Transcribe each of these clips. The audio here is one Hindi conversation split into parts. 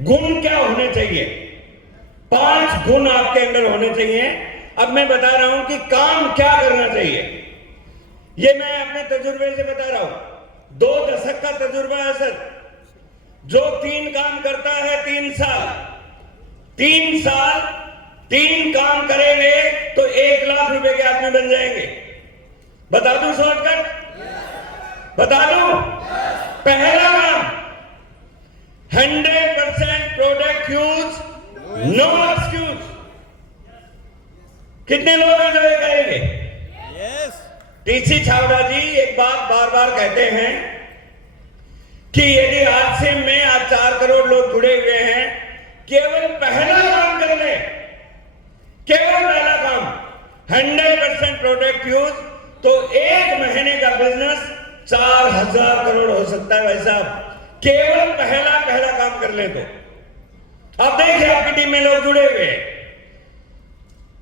गुण क्या होने चाहिए, 5 गुण आपके अंदर होने चाहिए। अब मैं बता रहा हूं कि काम क्या करना चाहिए, ये मैं अपने तजुर्बे से बता रहा हूं। 2 दशक का तजुर्बा है सर। जो 3 काम करता है 3 साल, 3 साल 3 काम करेंगे तो 1 लाख रुपए के आदमी बन जाएंगे। बता दूं शॉर्टकट, बता दूं? पहला काम 100% प्रोडक्ट यूज, नो एक्सक्यूज। कितने लोग हैं जो ये करेंगे? टीसी छावड़ा जी एक बात बार बार कहते हैं कि यदि आरसीएम में आज 4 करोड़ लोग जुड़े हुए हैं, केवल पहला काम कर ले, केवल पहला काम 100% प्रोडक्ट यूज, तो 1 महीने का बिजनेस 4000 करोड़ हो सकता है भाई साहब। केवल पहला काम कर ले तो। अब देखिए आपकी टीम में लोग जुड़े हुए हैं,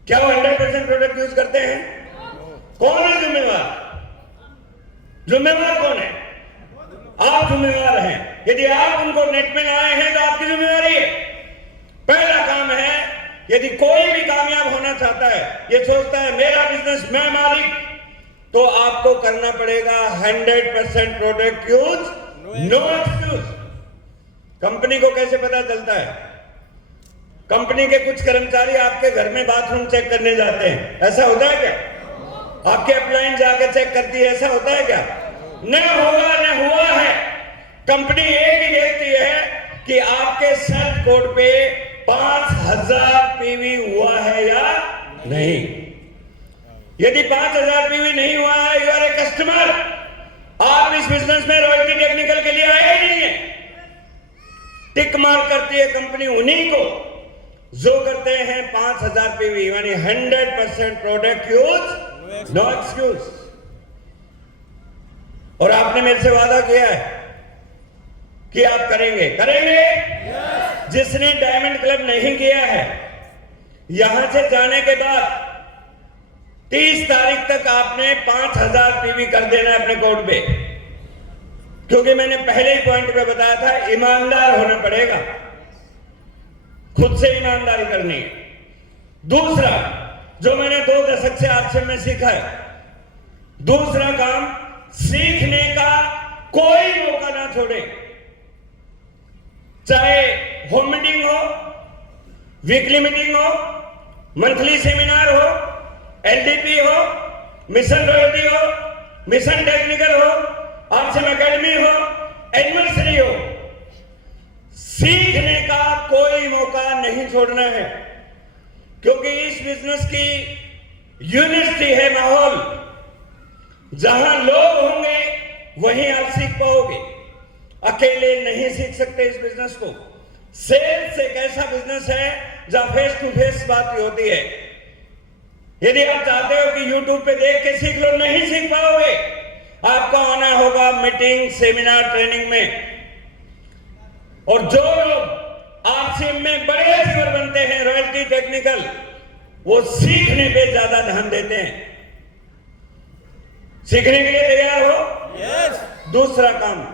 क्या वो 100% प्रोडक्ट यूज करते हैं? कौन है जिम्मेवार? जिम्मेवार कौन है? आप जिम्मेवार हैं। यदि आप उनको नेट में लाए हैं तो आपकी जिम्मेवारी है। पहला काम है, यदि कोई भी कामयाब होना चाहता है, ये सोचता है मेरा बिजनेस मैं मालिक, तो आपको करना पड़ेगा 100% product use, no excuse. Company को कैसे पता चलता है? कंपनी के कुछ कर्मचारी आपके घर में बाथरूम चेक करने जाते हैं, ऐसा होता है क्या? आपके अपलाइन जाके चेक करती है, ऐसा होता है क्या? न होगा न हुआ है। कंपनी एक ही देखती है कि आपके सेल्फ कोड पे 5000 पीवी हुआ है या नहीं। यदि 5000 पीवी नहीं हुआ है, यू आर ए कस्टमर। आप इस बिजनेस में रॉयल्टी टेक्निकल के लिए आए ही नहीं है। टिक मार करती है कंपनी उन्हीं को जो करते हैं 5000 पीवी, यानी 100% प्रोडक्ट यूज, नो एक्सक्यूज। और आपने मेरे से वादा किया है कि आप करेंगे, करेंगे। जिसने डायमंड क्लब नहीं किया है, यहां से जाने के बाद 30 तारीख तक आपने 5000 पीवी कर देना है अपने कोड पे, क्योंकि मैंने पहले ही पॉइंट पे बताया था, ईमानदार होना पड़ेगा, खुद से ईमानदारी करनी है। दूसरा जो मैंने 2 दशक से आरसीएम में सीखा है, दूसरा काम, सीखने का कोई मौका ना छोड़े। चाहे होम मीटिंग हो, वीकली मीटिंग हो, मंथली सेमिनार हो, एलडीपी हो, मिशन रॉयल्टी हो, मिशन टेक्निकल हो, आरसीएम एकेडमी हो, एनिवर्सरी हो, सीखने का कोई मौका नहीं छोड़ना है। क्योंकि इस बिजनेस की यूनिवर्सिटी है माहौल, जहां लोग होंगे वहीं आप सीख पाओगे। अकेले नहीं सीख सकते इस बिजनेस को। सेल्स एक ऐसा बिजनेस है जहां फेस टू फेस बात होती है। यदि आप चाहते हो कि यूट्यूब पे देख के सीख लो, नहीं सीख पाओगे। आपको आना होगा मीटिंग, सेमिनार, ट्रेनिंग में। और जो लोग आरसीएम में बड़े अचीवर बनते हैं, रॉयल्टी टेक्निकल, वो सीखने पे ज्यादा ध्यान देते हैं। सीखने के लिए तैयार हो? यस। दूसरा काम,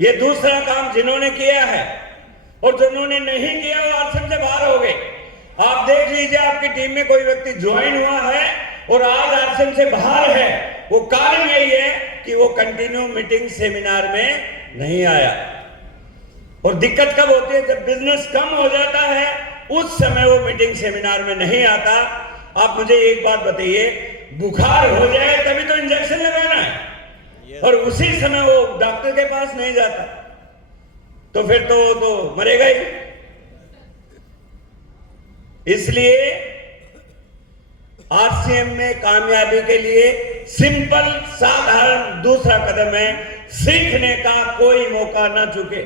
ये दूसरा काम जिन्होंने किया है और जिन्होंने नहीं किया वो आरसीएम से बाहर हो गए। आप देख लीजिए आपकी टीम में कोई व्यक्ति ज्वाइन हुआ है और आज आरसीएम से बाहर है, वो कारण यही है कि वो कंटिन्यू मीटिंग सेमिनार में नहीं आया। और दिक्कत कब होती है? जब बिजनेस कम हो जाता है, उस समय वो मीटिंग सेमिनार में नहीं आता। आप मुझे एक बात बताइए, बुखार हो जाए तभी तो इंजेक्शन लगाना है, और उसी समय वो डॉक्टर के पास नहीं जाता, तो फिर तो मरेगा ही। इसलिए आरसीएम में कामयाबी के लिए सिंपल साधारण दूसरा कदम है, सीखने का कोई मौका ना चूके।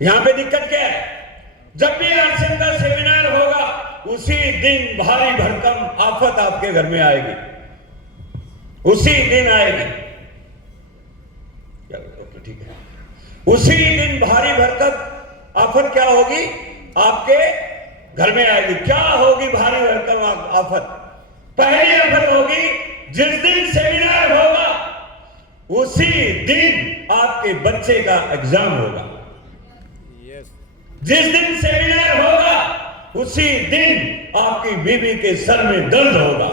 यहां पे दिक्कत क्या है? जब भी आरसीएम का सेमिनार होगा, उसी दिन भारी भरकम आफत आपके घर में आएगी, उसी दिन आएगी। ठीक है, उसी दिन भारी भरकम आफत क्या होगी? आपके घर में आएगी। क्या होगी भारी भरकम आफत? पहली आफत होगी, जिस दिन सेमिनार होगा उसी दिन आपके बच्चे का एग्जाम होगा, जिस दिन सेमिनार होगा उसी दिन आपकी बीवी के सर में दर्द होगा,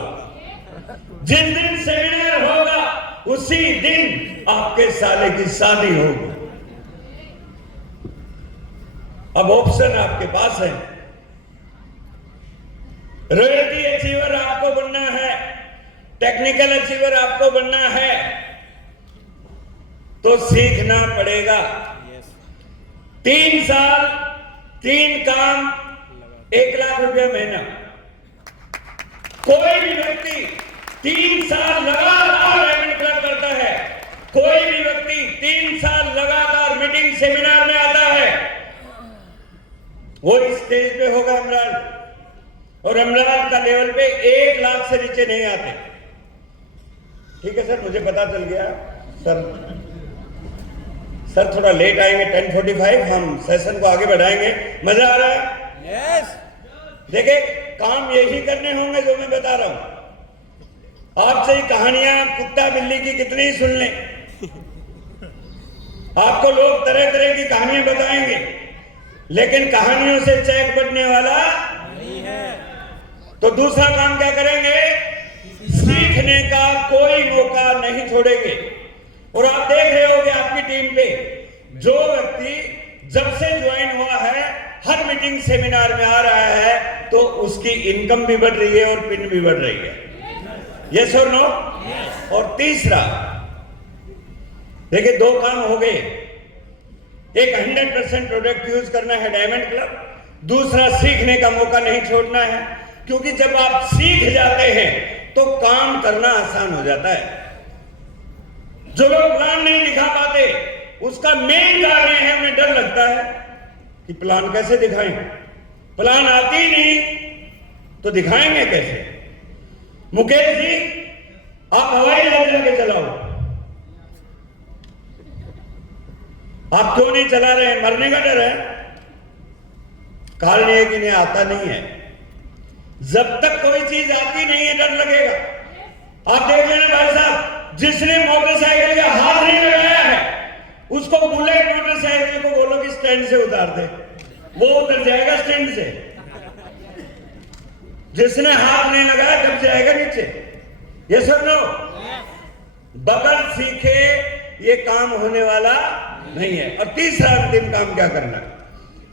जिस दिन सेमिनार होगा उसी दिन आपके साले की शादी होगी। अब ऑप्शन आपके पास है। रॉयल्टी अचीवर आपको बनना है, टेक्निकल अचीवर आपको बनना है, तो सीखना पड़ेगा। 3 साल 3 काम 1 लाख रुपया महीना। कोई भी व्यक्ति 3 साल लगातार डायमंड क्लब करता है, कोई भी व्यक्ति 3 साल लगातार मीटिंग सेमिनार में आता है, वो इस स्टेज पे होगा इमरान, और इमरान का लेवल पे 1 लाख से नीचे नहीं आते। ठीक है सर, मुझे पता चल गया। सर थोड़ा लेट आएंगे, 10:45, हम सेशन को आगे बढ़ाएंगे। मजा आ रहा है? यस। देखिए, काम यही करने होंगे जो मैं बता रहा हूं। आपसे ही कहानियां कुत्ता बिल्ली की कितनी ही सुन लें, आपको लोग तरह तरह की कहानियां बताएंगे, लेकिन कहानियों से चैक बढ़ने वाला नहीं है। तो दूसरा काम क्या करेंगे? सीखने का कोई मौका नहीं छोड़ेंगे। और आप देख रहे होंगे आपकी टीम पे जो व्यक्ति जब से ज्वाइन हुआ है हर मीटिंग सेमिनार में आ रहा है, तो उसकी इनकम भी बढ़ रही है और पिन भी बढ़ रही है। यस और नो? और तीसरा, देखिए 2 काम हो गए। एक 100% प्रोडक्ट यूज करना है डायमंड क्लब, दूसरा सीखने का मौका नहीं छोड़ना है, क्योंकि जब आप सीख जाते हैं तो काम करना आसान हो जाता है। जो लोग प्लान नहीं दिखा पाते उसका मेन कारण है हमें डर लगता है कि प्लान कैसे दिखाएं, प्लान आती ही नहीं तो दिखाएंगे कैसे। मुकेश जी, आप हवाई जहाज लेके चलाओ, आप क्यों नहीं चला रहे हैं? मरने का डर है? कारण ये कि इन्हें आता नहीं है। जब तक कोई चीज आती नहीं है डर लगेगा। आप देख लेना भाई साहब, जिसने मोटरसाइकिल का हाथ नहीं लगाया है उसको बुलेट मोटरसाइकिल को बोलो कि स्टैंड से उतार दे, वो उतर जाएगा स्टैंड से। जिसने हाथ नहीं लगाया दब जाएगा नीचे। ये सुन लो, बगैर सीखे ये काम होने वाला नहीं है। और तीसरा अंतिम काम क्या करना है?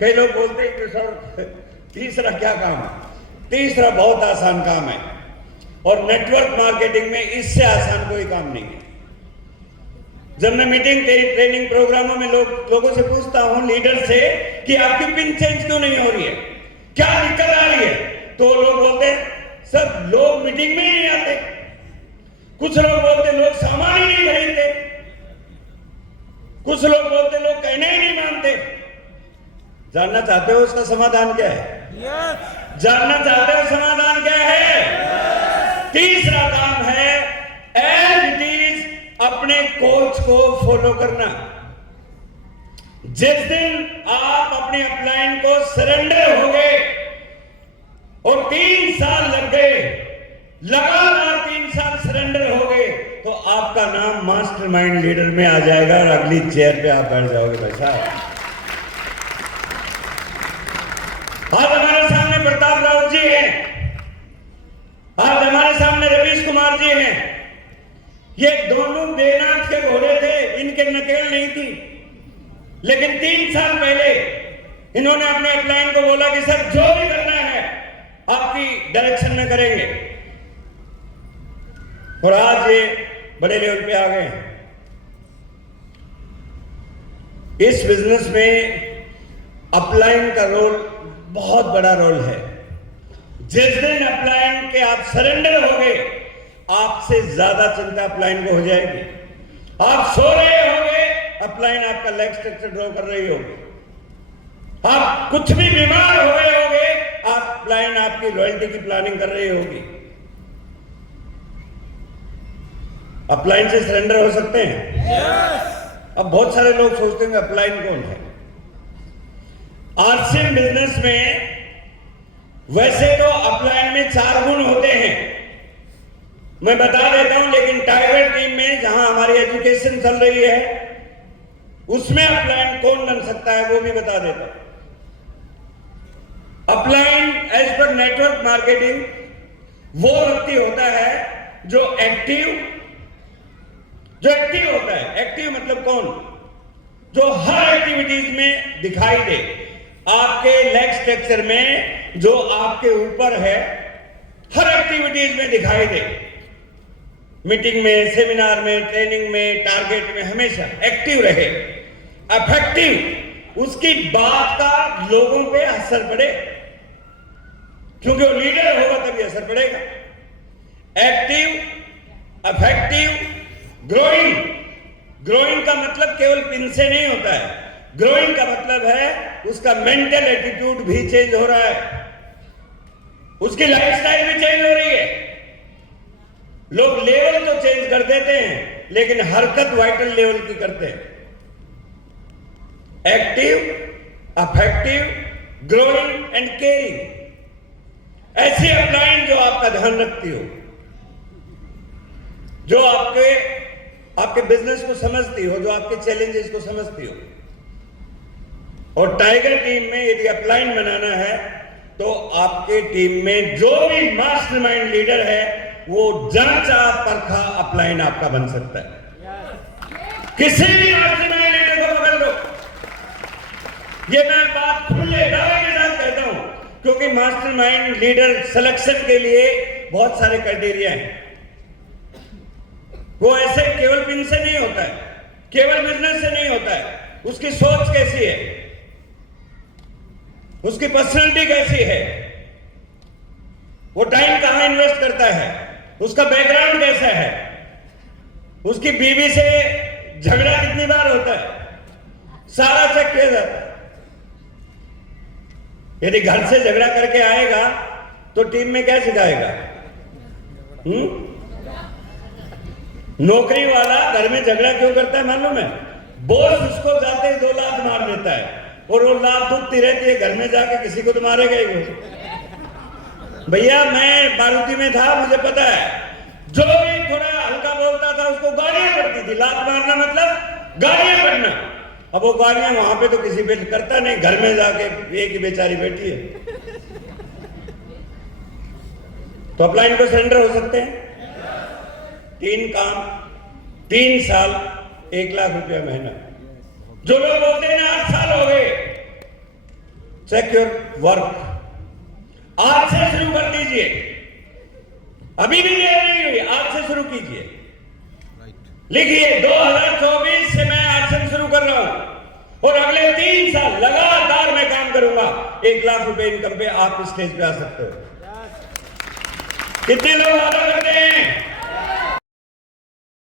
कई लोग बोलते हैं कि सर तीसरा क्या काम है? तीसरा बहुत आसान काम है, और नेटवर्क मार्केटिंग में इससे आसान कोई काम नहीं है। जब मैं मीटिंग ट्रेनिंग प्रोग्रामों में लोगों से पूछता हूं, लीडर से, कि आपकी पिन चेंज क्यों नहीं हो रही है, क्या दिक्कत आ रही है, तो लोग बोलते हैं सर लोग मीटिंग में ही नहीं आते। कुछ लोग बोलते लोग सामान ही नहीं खरीदते, कुछ लोग बोलते लोग कहने ही नहीं मानते। जानना चाहते हो उसका समाधान क्या है? जानना चाहते हो समाधान क्या है? तीसरा काम है एज इट इज अपने कोच को फॉलो करना। जिस दिन आप अपने अपलाइन को सरेंडर हो गए और 3 साल लग गए, लगातार 3 साल सरेंडर हो गए, तो आपका नाम मास्टरमाइंड लीडर में आ जाएगा और अगली चेयर पे आप बैठ जाओगे भाई साहब। आज हमारे सामने प्रताप राउत जी हैं, आज हमारे सामने रवीश कुमार जी हैं। ये दोनों बेनाथ के घोड़े थे, इनके नकेल नहीं थी, लेकिन 3 साल पहले इन्होंने अपने अपलाइन को बोला कि सर जो भी करना है आपकी डायरेक्शन में करेंगे, और आज ये बड़े लेवल पे आ गए हैं। इस बिजनेस में अपलाइन का रोल बहुत बड़ा रोल है। जिस दिन अपलाइन के आप सरेंडर हो गए, आपसे ज्यादा चिंता अपलाइन को हो जाएगी। आप सो रहे होंगे, अपलाइन आपका लेग स्ट्रक्चर ड्रॉ कर रही होगी। आप कुछ भी बीमार हो गए होंगे, अपलाइन आपकी लॉयल्टी की प्लानिंग कर रही होगी। अपलाइन से सरेंडर हो सकते हैं? अब बहुत सारे लोग सोचते हैं अपलाइन कौन है। आरसीएम बिजनेस में वैसे तो अपलाइन में 4 गुण होते हैं, मैं बता देता हूं, लेकिन टाइगर टीम में जहां हमारी एजुकेशन चल रही है, उसमें अपलाइन कौन बन सकता है वो भी बता देता हूं। अपलाइन एज पर नेटवर्क मार्केटिंग वो व्यक्ति होता है जो एक्टिव होता है। एक्टिव मतलब कौन? जो हर एक्टिविटीज में दिखाई दे, आपके लेग स्ट्रक्चर में जो आपके ऊपर है हर एक्टिविटीज में दिखाई दे, मीटिंग में, सेमिनार में, ट्रेनिंग में, टारगेट में, हमेशा एक्टिव रहे। अफेक्टिव, उसकी बात का लोगों पे असर पड़े, क्योंकि वो लीडर होगा तभी असर पड़ेगा। Active, affective, growing. ग्रोइंग का मतलब केवल पिन से नहीं होता है, ग्रोइंग का मतलब है उसका मेंटल एटीट्यूड भी चेंज हो रहा है, उसकी लाइफस्टाइल भी चेंज हो रही है। लोग लेवल तो चेंज कर देते हैं लेकिन हरकत वाइटल लेवल की करते हैं। Active, affective, growing and caring, ऐसी अपलाइन जो आपका ध्यान रखती हो, जो आपके बिजनेस को समझती हो, जो आपके चैलेंजेस को समझती हो। और टाइगर टीम में यदि अपलाइन बनाना है तो आपके टीम में जो भी मास्टरमाइंड लीडर है वो जांचा परखा अपलाइन आपका बन सकता है। किसी भी मास्टरमाइंड लीडर को पकड़ लो, ये मैं बात खुले दावे के साथ कहता हूं, क्योंकि मास्टरमाइंड लीडर सिलेक्शन के लिए बहुत सारे क्राइटेरिया हैं। वो ऐसे केवल पिन से नहीं होता है, केवल बिजनेस से नहीं होता है। उसकी सोच कैसी है, उसकी पर्सनालिटी कैसी है, वो टाइम कहां इन्वेस्ट करता है, उसका बैकग्राउंड कैसा है, उसकी बीवी से झगड़ा कितनी बार होता है, सारा चेक किया जाता है। यदि घर से झगड़ा करके आएगा तो टीम में क्या सिखाएगा? नौकरी वाला घर में झगड़ा क्यों करता है मालूम है? बॉस उसको जाते ही 2 लात मार देता है और वो लात दुखती रहती है, घर में जाके किसी को तो मारेगा ही वो। भैया मैं मारुति में था, मुझे पता है, जो भी थोड़ा हल्का बोलता था उसको गालियां पड़ती थी। लात मारना मतलब गालियां पड़ना। अब वो गालियां वहां पे तो किसी पे करता नहीं, घर में जाके एक ही बेचारी बैठी है। तो अपलाइन को सरेंडर हो सकते हैं। 3 काम, 3 साल, 1 लाख रुपया महीना। जो लोग बोलते हैं ना 8 साल हो गए, चेक योर वर्क। आज से शुरू कर दीजिए, अभी भी देर नहीं हुई, आज से शुरू कीजिए। लिखिए 2024 से मैं आज से शुरू कर रहा हूं और अगले 3 साल लगातार मैं काम करूंगा। 1 लाख रुपए इनकम पे आप स्टेज पे आ सकते हो। कितने लोग वादा करते हैं